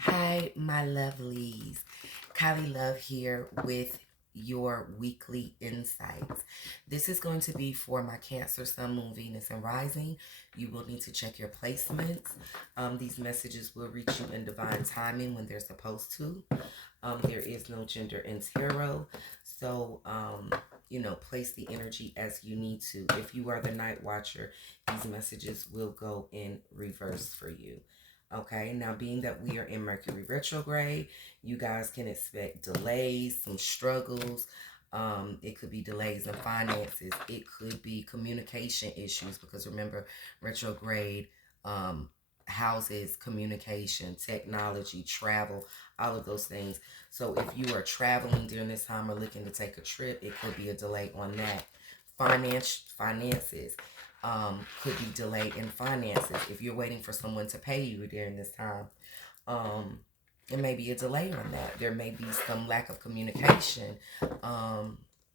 Hi, my lovelies. Kylie Love here with your weekly insights. This is going to be for my Cancer, Sun, Moon, Venus, and Rising. You will need to check your placements. These messages will reach you in divine timing when they're supposed to. There is no gender in tarot. So, place the energy as you need to. If you are the night watcher, these messages will go in reverse for you. Okay, now being that we are in Mercury retrograde, you guys can expect delays, some struggles. It could be delays in finances. It could be communication issues because remember, retrograde um, houses communication, technology, travel, all of those things. So if you are traveling during this time or looking to take a trip, it could be a delay on that. Finances could be delayed in finances. If you're waiting for someone to pay you during this time, um, there may be a delay on that. There may be some lack of communication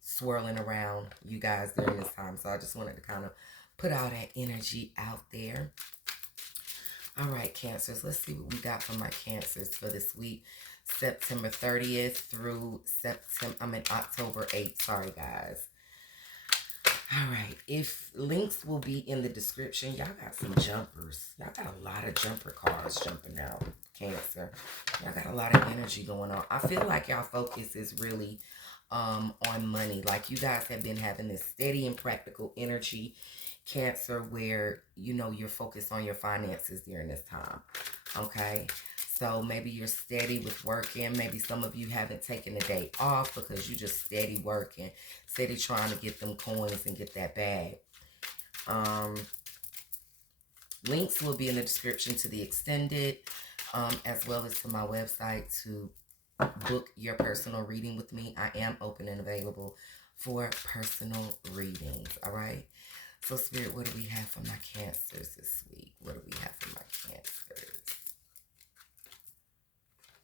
swirling around you guys during this time. So I just wanted to kind of put all that energy out there. All right, Cancers. Let's see what we got for my Cancers for this week. September 30th through October 8th. Sorry, guys. All right. If links will be in the description, y'all got some jumpers. Y'all got a lot of jumper cards jumping out. Cancer. Y'all got a lot of energy going on. I feel like y'all focus is really on money. Like you guys have been having this steady and practical energy, Cancer, where you're focused on your finances during this time. Okay. So maybe you're steady with working. Maybe some of you haven't taken a day off because you just steady working, steady trying to get them coins and get that bag. Links will be in the description to the extended, as well as to my website to book your personal reading with me. I am open and available for personal readings. All right. So, Spirit, what do we have for my Cancers this week? What do we have for my Cancers?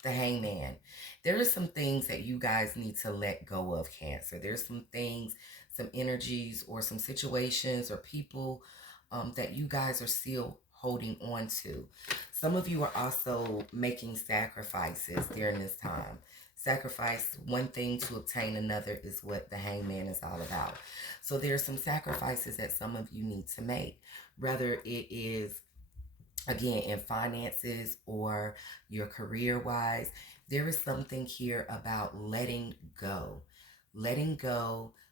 The Hangman. There are some things that you guys need to let go of, Cancer. There's some things, some energies, or some situations or people that you guys are still holding on to. Some of you are also making sacrifices during this time. Sacrifice one thing to obtain another is what the Hangman is all about. So there are some sacrifices that some of you need to make, whether it is again in finances or your career wise. There is something here about letting go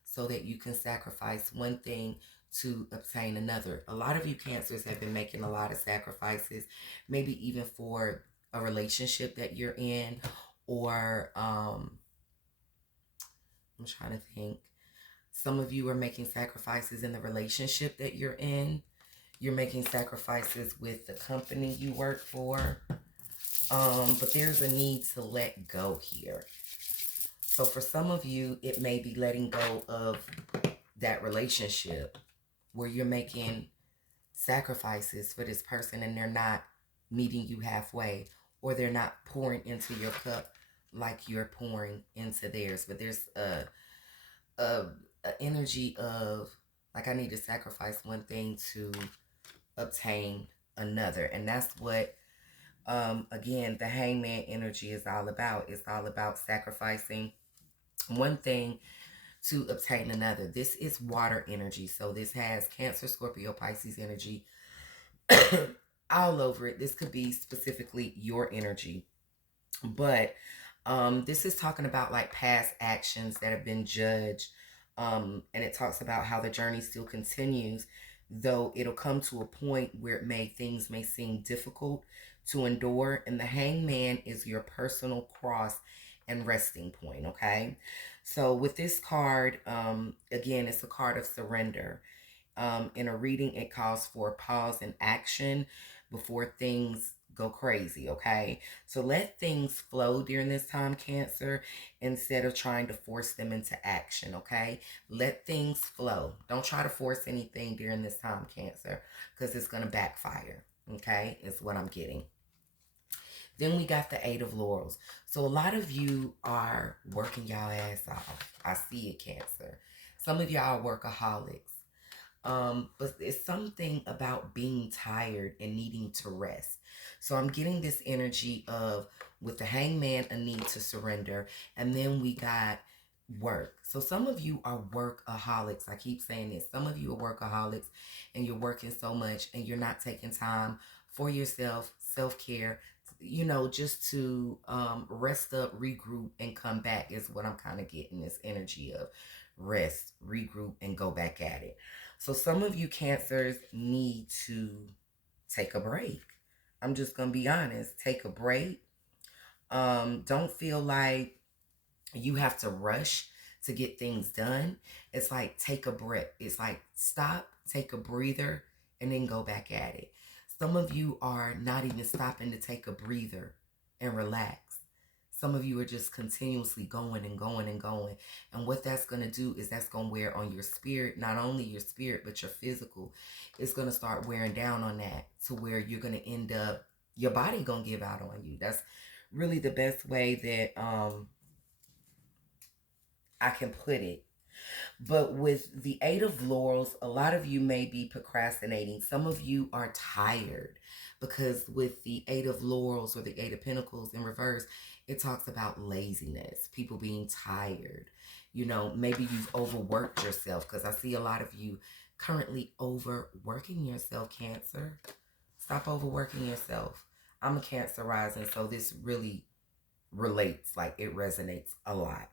so that you can sacrifice one thing to obtain another. A lot of you Cancers have been making a lot of sacrifices, maybe even for a relationship that you're in, or I'm trying to think. Some of you are making sacrifices in the relationship that you're in. You're making sacrifices with the company you work for. But there's a need to let go here. So for some of you, it may be letting go of that relationship where you're making sacrifices for this person and they're not meeting you halfway, or they're not pouring into your cup like you're pouring into theirs. But there's a energy of like I need to sacrifice one thing to obtain another. And that's what again the Hangman energy is all about. It's all about sacrificing one thing to obtain another. This is water energy. So this has Cancer, Scorpio, Pisces energy all over it. This could be specifically your energy. But this is talking about like past actions that have been judged. And it talks about how the journey still continues, though it'll come to a point where things may seem difficult to endure. And the Hangman is your personal cross and resting point. Okay. So with this card, again, it's a card of surrender. In a reading, it calls for pause and action before things go crazy, okay? So let things flow during this time, Cancer, instead of trying to force them into action, okay? Let things flow. Don't try to force anything during this time, Cancer, because it's going to backfire, okay? Is what I'm getting. Then we got the Eight of Laurels. So a lot of you are working y'all ass off. I see it, Cancer. Some of y'all are workaholics. But it's something about being tired and needing to rest. So I'm getting this energy of, with the hangman, a need to surrender. And then we got work. So some of you are workaholics. I keep saying this. Some of you are workaholics and you're working so much and you're not taking time for yourself, self-care, just to rest up, regroup, and come back is what I'm kind of getting, this energy of rest, regroup, and go back at it. So some of you cancers need to take a break. I'm just going to be honest. Take a break. Don't feel like you have to rush to get things done. It's like take a breath. It's like stop, take a breather, and then go back at it. Some of you are not even stopping to take a breather and relax. Some of you are just continuously going and going and going. And what that's going to do is that's going to wear on your spirit, not only your spirit, but your physical. It's going to start wearing down on that to where you're going to end up, your body going to give out on you. That's really the best way that I can put it. But with the Eight of Laurels, a lot of you may be procrastinating. Some of you are tired because with the Eight of Laurels or the Eight of Pentacles in reverse, it talks about laziness, people being tired. Maybe you've overworked yourself, because I see a lot of you currently overworking yourself, Cancer. Stop overworking yourself. I'm a Cancer rising, so this really relates, like it resonates a lot.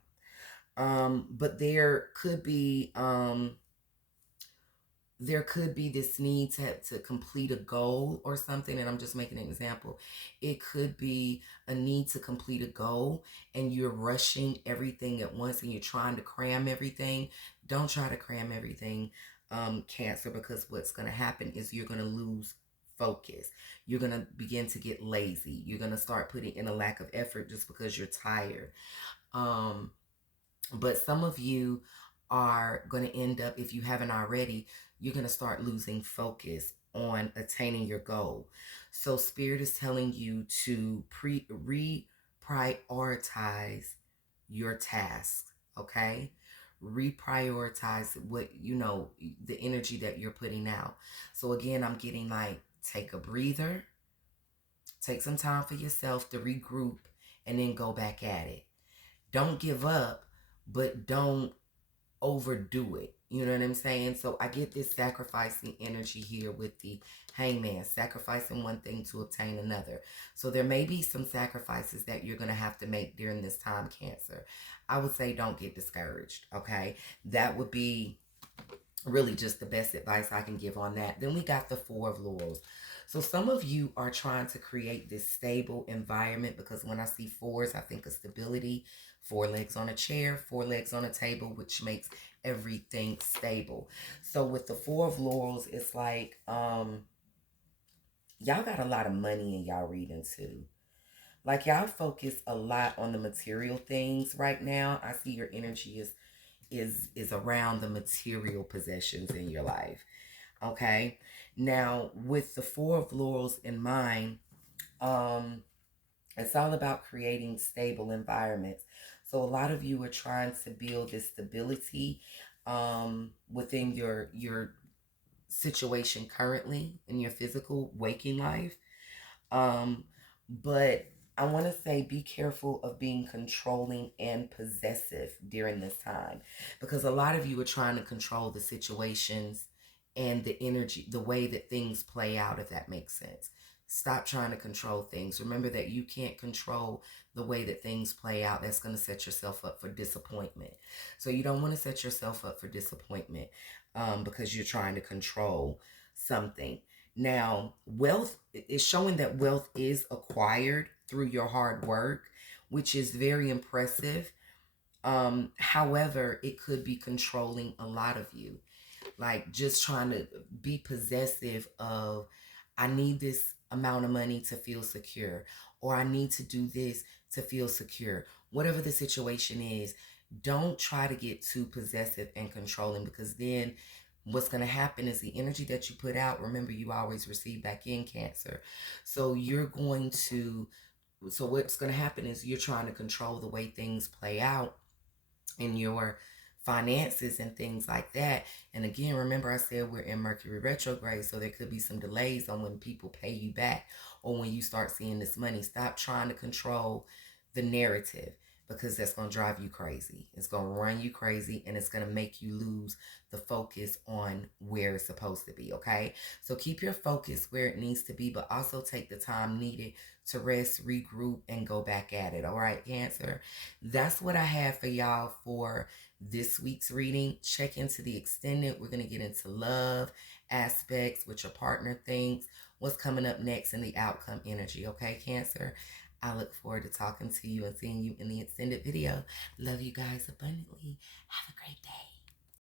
But there could be this need to complete a goal or something, and I'm just making an example. It could be a need to complete a goal and you're rushing everything at once and you're trying to cram everything. Don't try to cram everything, Cancer, because what's going to happen is you're going to lose focus. You're going to begin to get lazy. You're going to start putting in a lack of effort just because you're tired. But some of you are going to end up, if you haven't already, you're going to start losing focus on attaining your goal. So Spirit is telling you to reprioritize your tasks, okay? Reprioritize the energy that you're putting out. So again, I'm getting like, take a breather, take some time for yourself to regroup, and then go back at it. Don't give up, but don't overdo it. You know what I'm saying? So I get this sacrificing energy here with the hangman, sacrificing one thing to obtain another. So there may be some sacrifices that you're going to have to make during this time, Cancer. I would say don't get discouraged, okay? That would be really just the best advice I can give on that. Then we got the Four of Laurels. So some of you are trying to create this stable environment, because when I see fours, I think of stability. 4 legs on a chair, 4 legs on a table, which makes everything stable. So with the Four of Laurels, it's like y'all got a lot of money in y'all reading too. Like y'all focus a lot on the material things right now. I see your energy is around the material possessions in your life. Okay. Now with the Four of Laurels in mind, it's all about creating stable environments. So a lot of you are trying to build this stability within your situation currently in your physical waking life. But I want to say be careful of being controlling and possessive during this time, because a lot of you are trying to control the situations and the energy, the way that things play out, if that makes sense. Stop trying to control things. Remember that you can't control the way that things play out. That's going to set yourself up for disappointment. So you don't want to set yourself up for disappointment because you're trying to control something. Now, wealth is showing that wealth is acquired through your hard work, which is very impressive. However, it could be controlling a lot of you, like just trying to be possessive of, I need this amount of money to feel secure, or I need to do this to feel secure. Whatever the situation is, don't try to get too possessive and controlling, because then what's going to happen is the energy that you put out, remember, you always receive back in, Cancer. So what's going to happen is you're trying to control the way things play out in your finances and things like that. And again, remember I said we're in Mercury retrograde, so there could be some delays on when people pay you back or when you start seeing this money. Stop trying to control the narrative, because that's going to drive you crazy. It's going to run you crazy, and it's going to make you lose the focus on where it's supposed to be, okay? So keep your focus where it needs to be, but also take the time needed to rest, regroup, and go back at it, all right, Cancer? That's what I have for y'all for this week's reading. Check into the extended. We're going to get into love aspects, what your partner thinks, what's coming up next in the outcome energy, okay, Cancer? I look forward to talking to you and seeing you in the extended video. Love you guys abundantly. Have a great day.